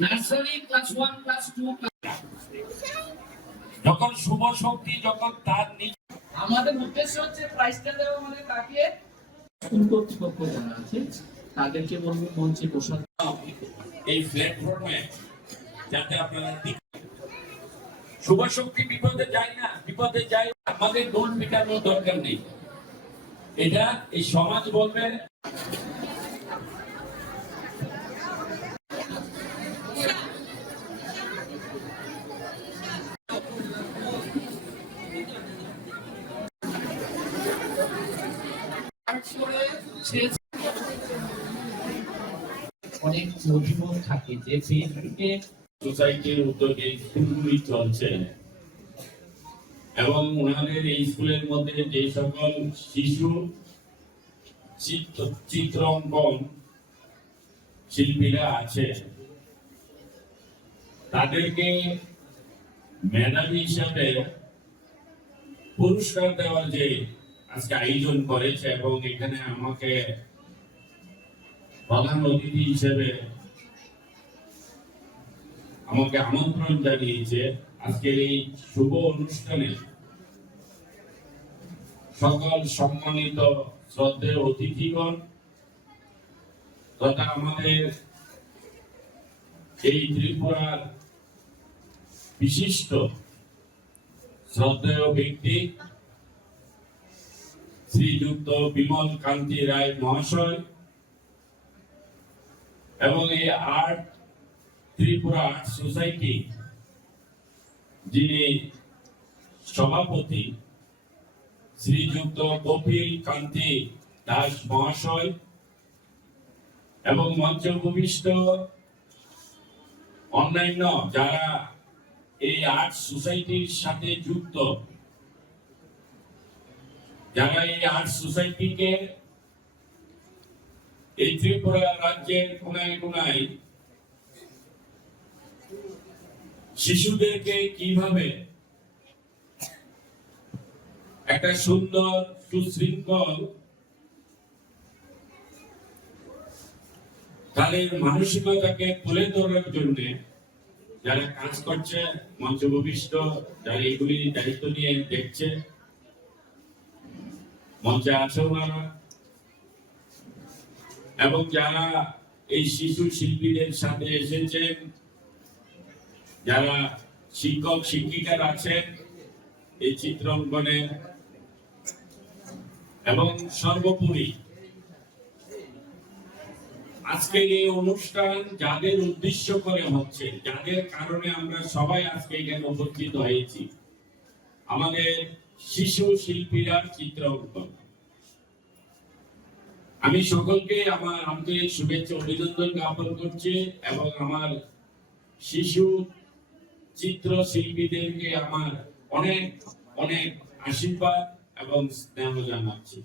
Nursery class 1 class 2 যখন শুভ শক্তি যখন তার আমাদের উদ্দেশ্য হচ্ছে প্রাইসটা দেওয়া, মানে তাকে স্কুল কর্তৃপক্ষ যারা আছে তাদেরকে বলবো মঞ্চে বসার এই প্ল্যাটফর্মে যাতে আপনারা শুভ শক্তি বিপদে যায় না, বিপদে যায় আমাদের দোল মেটানোর দরকার নেই। এটা এই সমাজ বলবে অনেক অভিমত থাকে যে ফেসবুকে সোসাইটির উদ্যোগে স্কুলগুলি চলছে এবং ওনাদের এই স্কুলের মধ্যে যে সকল শিশু চিত্রাঙ্কন শিল্পীরা আছে তাদেরকে মেধাবী হিসাবে পুরস্কার দেওয়ার যে আজকে আয়োজন করেছে এবং এখানে আমাকে প্রধান অতিথি হিসেবে আমাকে আমন্ত্রণ জানিয়েছে আজকের এই শুভ অনুষ্ঠানে সকল সম্মানিত শ্রদ্ধেয় অতিথিগণ তথা আমাদের এই ত্রিপুরার বিশিষ্ট শ্রদ্ধেয় ব্যক্তি শ্রীযুক্ত বিমল কান্তি রায় মহাশয় এবং এই আর্ট ত্রিপুরা আর্ট সোসাইটি যিনি সভাপতি শ্রীযুক্ত কপিল কান্তি দাস মহাশয় এবং মঞ্চ উপবিষ্ট অন্যান্য যারা এই আর্ট সোসাইটির সাথে যুক্ত, যারা এই আর্ট সোসাইটিকে এই ত্রিপুরা রাজ্যের কোনায় কোনায় শিশুদেরকে কিভাবে একটা সুন্দর সুশৃঙ্খল তাদের মানসিকতাকে তুলে ধরার জন্য যারা কাজ করছে, মঞ্চ উপবিষ্ট যারা এগুলি দায়িত্ব নিয়ে দেখছে, মঞ্চে আছে ওনারা এবং যারা এই শিশু শিল্পীদের সাথে এসেছেন, যারা শিক্ষক শিক্ষিকারা আছেন এই চিত্রাঙ্কনে, এবং সর্বোপরি আজকের এই অনুষ্ঠান যাদের উদ্দেশ্য করে হচ্ছে, যাদের কারণে আমরা সবাই আজকে এখানে উপস্থিত হয়েছি, আমাদের শিশু শিল্পীরা চিত্রাঙ্কন। আমি সকলকে আমার আন্তরিক শুভেচ্ছা অভিনন্দন জ্ঞাপন করছি এবং আমার শিশু চিত্র শিল্পীদেরকে আমার অনেক অনেক আশীর্বাদ এবং স্নেহ জানাচ্ছি।